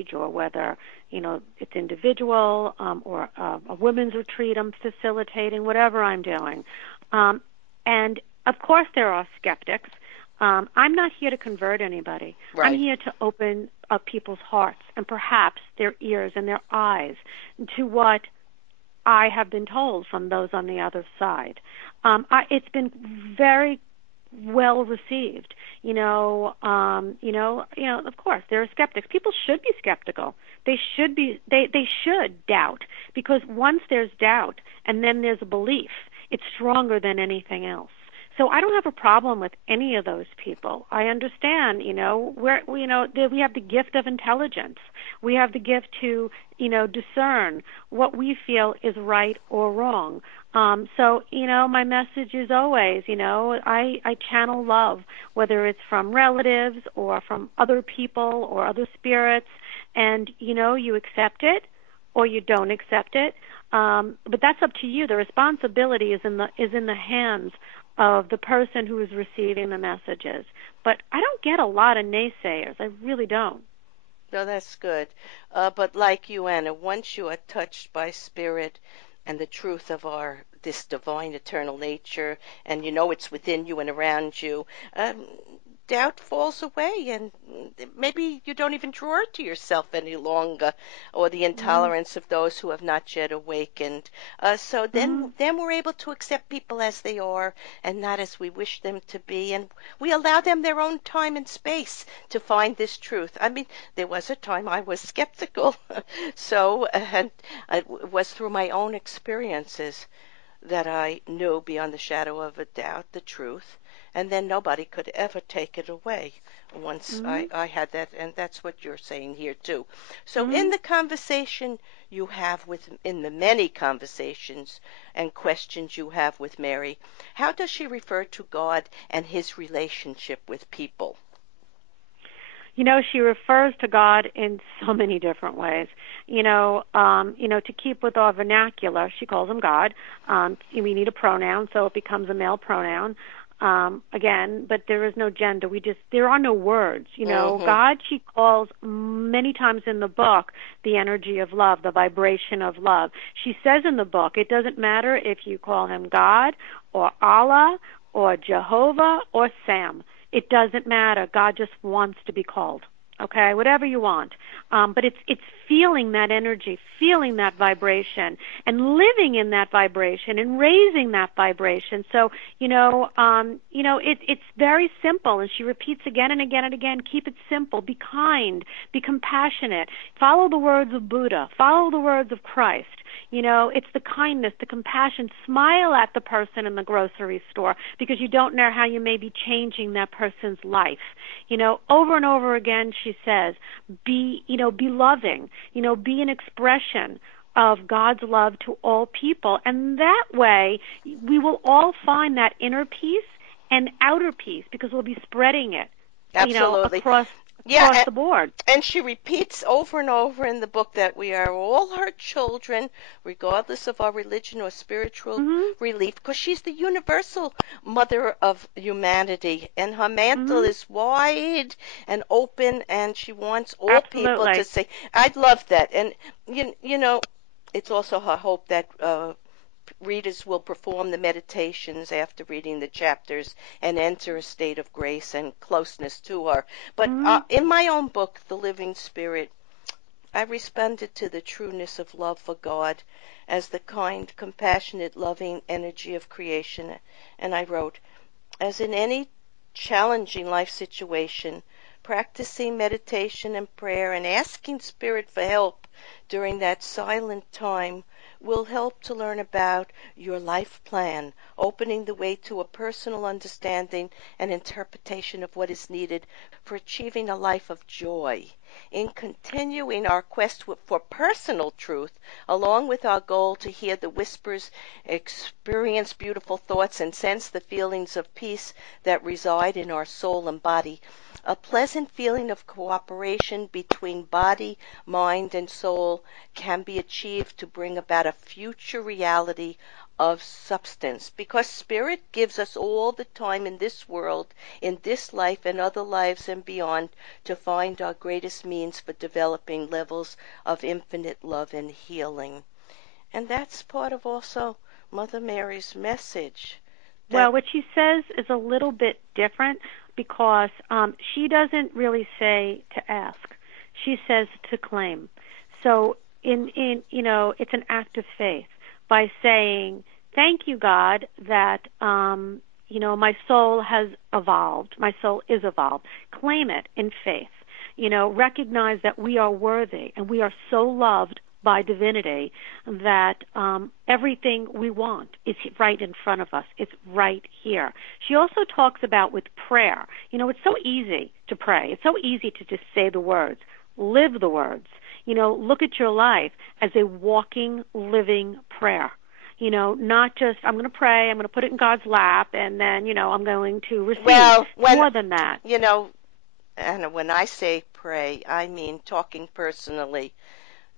age or whether, it's individual or a women's retreat I'm facilitating, whatever I'm doing. And, of course, there are skeptics. I'm not here to convert anybody. Right. I'm here to open up people's hearts and perhaps their ears and their eyes to what I have been told from those on the other side. It's been very well received. Of course, there are skeptics. People should be skeptical. They should doubt, because once there's doubt and then there's a belief, it's stronger than anything else. So I don't have a problem with any of those people. I understand, we have the gift of intelligence. We have the gift to, discern what we feel is right or wrong. So, my message is always, I channel love, whether it's from relatives or from other people or other spirits, and, you accept it or you don't accept it. But that's up to you. The responsibility is in the hands of the person who is receiving the messages. But I don't get a lot of naysayers. I really don't. No, that's good. But like you, Anna, once you are touched by spirit and the truth of this divine eternal nature, and it's within you and around you, doubt falls away, and maybe you don't even draw it to yourself any longer, or the intolerance of those who have not yet awakened. So then we're able to accept people as they are and not as we wish them to be, and we allow them their own time and space to find this truth. I mean, there was a time I was skeptical, and it was through my own experiences that I knew beyond the shadow of a doubt the truth, and then nobody could ever take it away once I had that, and that's what you're saying here too. So in the conversation you have in the many conversations and questions you have with Mary, how does she refer to God and his relationship with people? She refers to God in so many different ways. To keep with our vernacular, she calls him God. We need a pronoun, so it becomes a male pronoun. Again, but there is no gender. There are no words. God, she calls many times in the book the energy of love, the vibration of love. She says in the book, it doesn't matter if you call him God or Allah or Jehovah or Sam. It doesn't matter. God just wants to be called. Okay, whatever you want. But it's feeling that energy, feeling that vibration, and living in that vibration and raising that vibration. So, it's very simple, and she repeats again and again and again, keep it simple, be kind, be compassionate, follow the words of Buddha, follow the words of Christ. It's the kindness, the compassion. Smile at the person in the grocery store, because you don't know how you may be changing that person's life. Over and over again, she says, be loving, be an expression of God's love to all people. And that way, we will all find that inner peace and outer peace, because we'll be spreading it, Absolutely. across the board. And she repeats over and over in the book that we are all her children, regardless of our religion or spiritual belief, because she's the universal mother of humanity, and her mantle is wide and open, and she wants all people to say, I love that. And, it's also her hope that readers will perform the meditations after reading the chapters and enter a state of grace and closeness to her. But in my own book, The Living Spirit, I responded to the trueness of love for God as the kind, compassionate, loving energy of creation. And I wrote, as in any challenging life situation, practicing meditation and prayer and asking Spirit for help during that silent time will help to learn about your life plan, opening the way to a personal understanding and interpretation of what is needed for achieving a life of joy. In continuing our quest for personal truth, along with our goal to hear the whispers, experience beautiful thoughts, and sense the feelings of peace that reside in our soul and body, a pleasant feeling of cooperation between body, mind, and soul can be achieved to bring about a future reality of substance, because spirit gives us all the time in this world, in this life and other lives and beyond, to find our greatest means for developing levels of infinite love and healing. And that's part of also Mother Mary's message. Well, what she says is a little bit different because she doesn't really say to ask. She says to claim. So it's an act of faith by saying, "Thank you, God, that my soul has evolved. My soul is evolved." Claim it in faith. Recognize that we are worthy and we are so loved by divinity that everything we want is right in front of us. It's right here. She also talks about with prayer. It's so easy to pray. It's so easy to just say the words. Live the words. Look at your life as a walking, living prayer. Not just, I'm going to pray, I'm going to put it in God's lap, and then, I'm going to receive. Well, more than that. Anna, when I say pray, I mean talking personally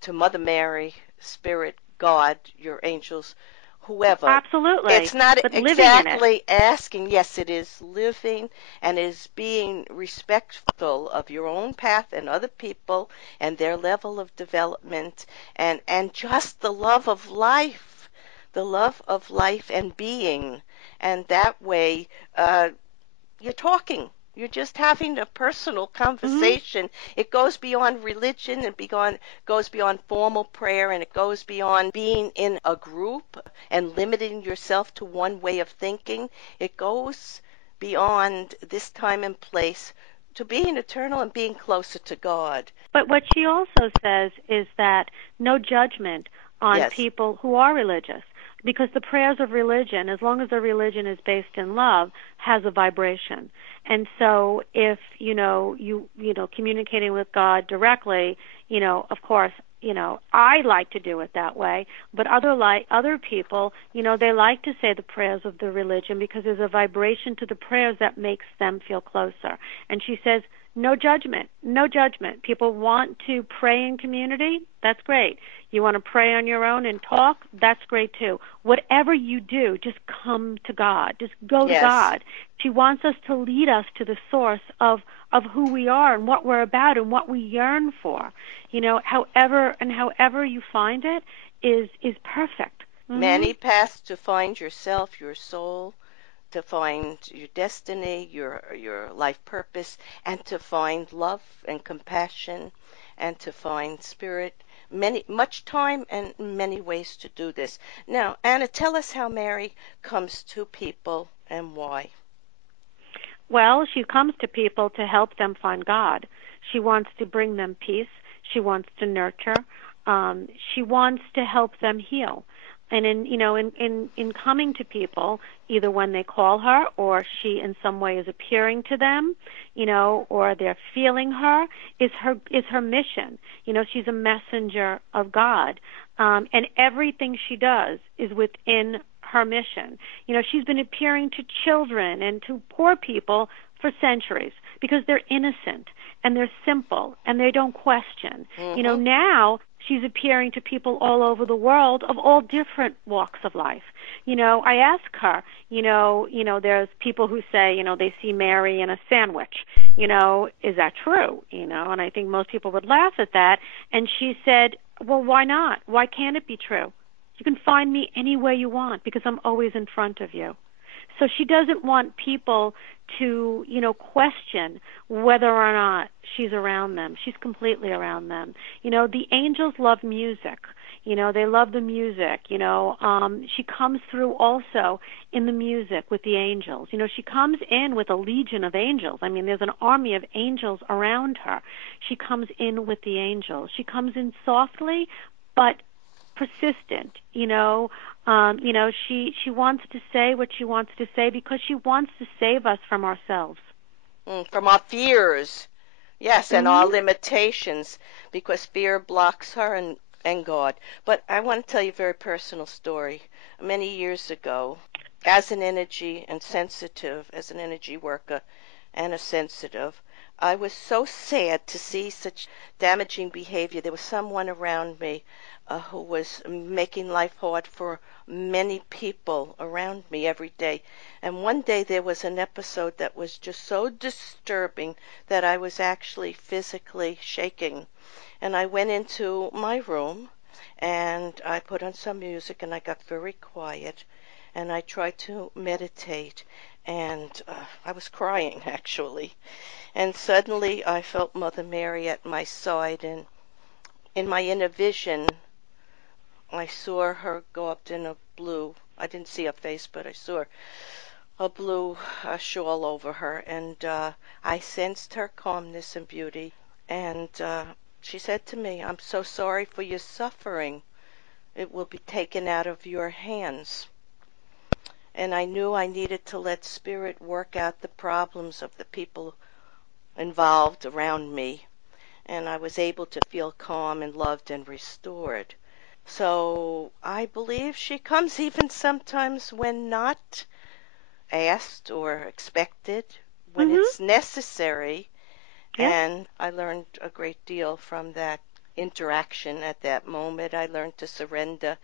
to Mother Mary, Spirit, God, your angels, whoever. Absolutely. It's not but exactly asking. Yes, it is living and is being respectful of your own path and other people and their level of development and just the love of life and being. And that way, you're talking. You're just having a personal conversation. Mm-hmm. It goes beyond religion, goes beyond formal prayer, and it goes beyond being in a group and limiting yourself to one way of thinking. It goes beyond this time and place to being eternal and being closer to God. But what she also says is that no judgment on people who are religious, because the prayers of religion, as long as the religion is based in love, has a vibration. And so if, communicating with God directly, of course, I like to do it that way, but other people, they like to say the prayers of the religion because there's a vibration to the prayers that makes them feel closer. And she says, no judgment, no judgment. People want to pray in community, that's great. You want to pray on your own and talk, that's great too. Whatever you do, just come to God. Just go to God. She wants us to lead us to the source of who we are and what we're about and what we yearn for. However you find it is perfect. Mm-hmm. Many paths to find yourself, your soul, to find your destiny, your life purpose, and to find love and compassion, and to find spirit. Much time and many ways to do this. Now, Anna, tell us how Mary comes to people and why. Well, she comes to people to help them find God. She wants to bring them peace. She wants to nurture. She wants to help them heal. And in coming to people, either when they call her or she in some way is appearing to them, or they're feeling her, is her mission. She's a messenger of God. And everything she does is within her mission. She's been appearing to children and to poor people for centuries because they're innocent and they're simple and they don't question. Mm-hmm. Now she's appearing to people all over the world of all different walks of life. I ask her, there's people who say, they see Mary in a sandwich. Is that true? And I think most people would laugh at that. And she said, well, why not? Why can't it be true? You can find me any way you want because I'm always in front of you. So she doesn't want people to, question whether or not she's around them. She's completely around them. The angels love music. They love the music. She comes through also in the music with the angels. She comes in with a legion of angels. I mean, there's an army of angels around her. She comes in with the angels. She comes in softly, but persistent. She wants to say what she wants to say because she wants to save us from ourselves. From our fears, yes, and our limitations, because fear blocks her and God. But I want to tell you a very personal story. Many years ago, as an energy worker and a sensitive, I was so sad to see such damaging behavior. There was someone around me who was making life hard for many people around me every day. And one day there was an episode that was just so disturbing that I was actually physically shaking. And I went into my room and I put on some music and I got very quiet and I tried to meditate. And I was crying actually. And suddenly I felt Mother Mary at my side, and in my inner vision, I saw her go up in a blue, I didn't see her face, but I saw a blue shawl over her, and I sensed her calmness and beauty. And she said to me, "I'm so sorry for your suffering. It will be taken out of your hands." And I knew I needed to let Spirit work out the problems of the people involved around me, and I was able to feel calm and loved and restored. So I believe she comes even sometimes when not asked or expected, when Mhm. it's necessary. Yeah. And I learned a great deal from that interaction at that moment. I learned to surrender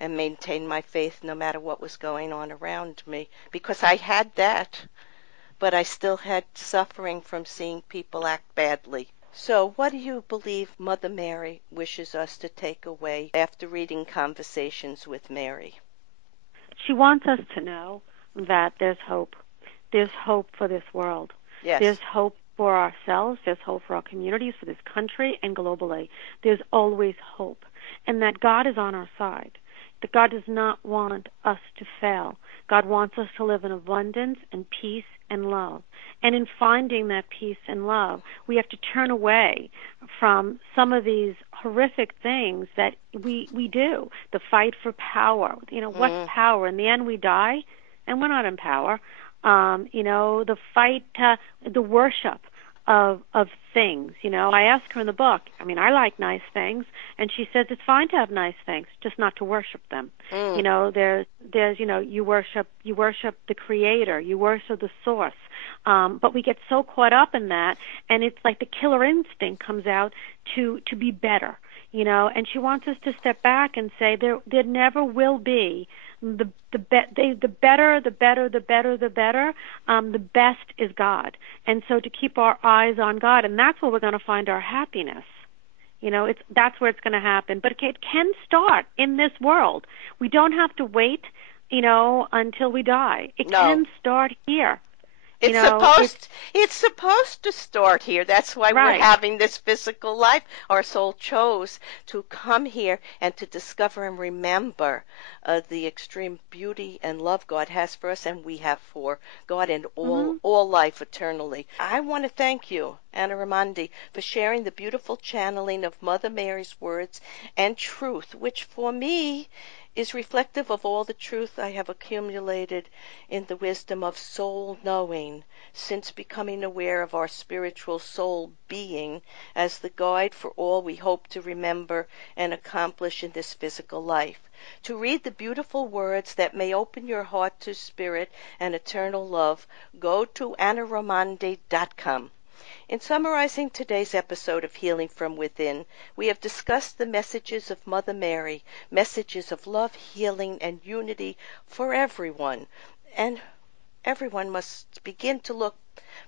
and maintain my faith no matter what was going on around me, because I had that, but I still had suffering from seeing people act badly. So, what do you believe Mother Mary wishes us to take away after reading Conversations with Mary? She wants us to know that there's hope. There's hope for this world. There's Yes. hope for ourselves. There's hope for our communities, for this country, and globally. There's always hope. And that God is on our side. That God does not want us to fail. God wants us to live in abundance and peace and love. And in finding that peace and love, we have to turn away from some of these horrific things that we do. The fight for power. What's Mm, power? In the end, we die, and we're not in power. The fight, the worship of things. I ask her in the book. I like nice things, and she says it's fine to have nice things, just not to worship them. mm, There's you worship the Creator, you worship the Source, but we get so caught up in that, and it's like the killer instinct comes out to be better. And she wants us to step back and say there never will be the better, the best is God. And so to keep our eyes on God, and that's where we're going to find our happiness. That's where it's going to happen. But it can start in this world. We don't have to wait, until we die. It no. can start here. It's It's supposed to start here. That's why we're right. having this physical life. Our soul chose to come here and to discover and remember the extreme beauty and love God has for us and we have for God and Mhm. all life eternally. I want to thank you, Anna Raimondi, for sharing the beautiful channeling of Mother Mary's words and truth, which for me is reflective of all the truth I have accumulated in the wisdom of soul knowing since becoming aware of our spiritual soul being as the guide for all we hope to remember and accomplish in this physical life. To read the beautiful words that may open your heart to spirit and eternal love, go to AnnaRaimondi.com. In summarizing today's episode of Healing from Within, we have discussed the messages of Mother Mary, messages of love, healing, and unity for everyone. And everyone must begin to look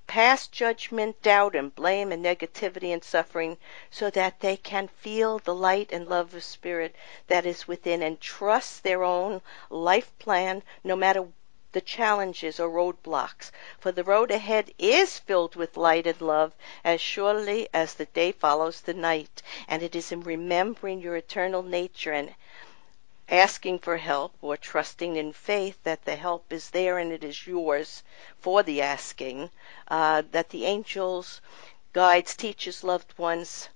past judgment, doubt, and blame, and negativity and suffering so that they can feel the light and love of spirit that is within and trust their own life plan no matter the challenges or roadblocks. For the road ahead is filled with light and love as surely as the day follows the night. And it is in remembering your eternal nature and asking for help or trusting in faith that the help is there and it is yours for the asking, that the angels, guides, teachers, loved ones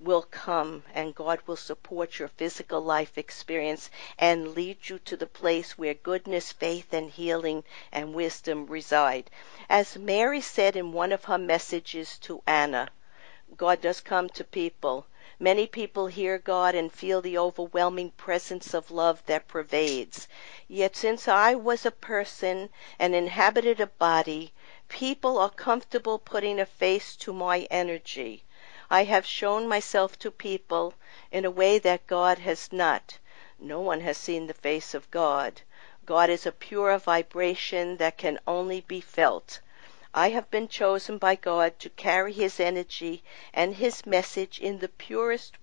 will come and God will support your physical life experience and lead you to the place where goodness, faith, and healing and wisdom reside. As Mary said in one of her messages to Anna, God does come to people. Many people hear God and feel the overwhelming presence of love that pervades. Yet since I was a person and inhabited a body, People are comfortable putting a face to my energy. I have shown myself to people in a way that God has not. No one has seen the face of God. God is a pure vibration that can only be felt. I have been chosen by God to carry his energy and his message in the purest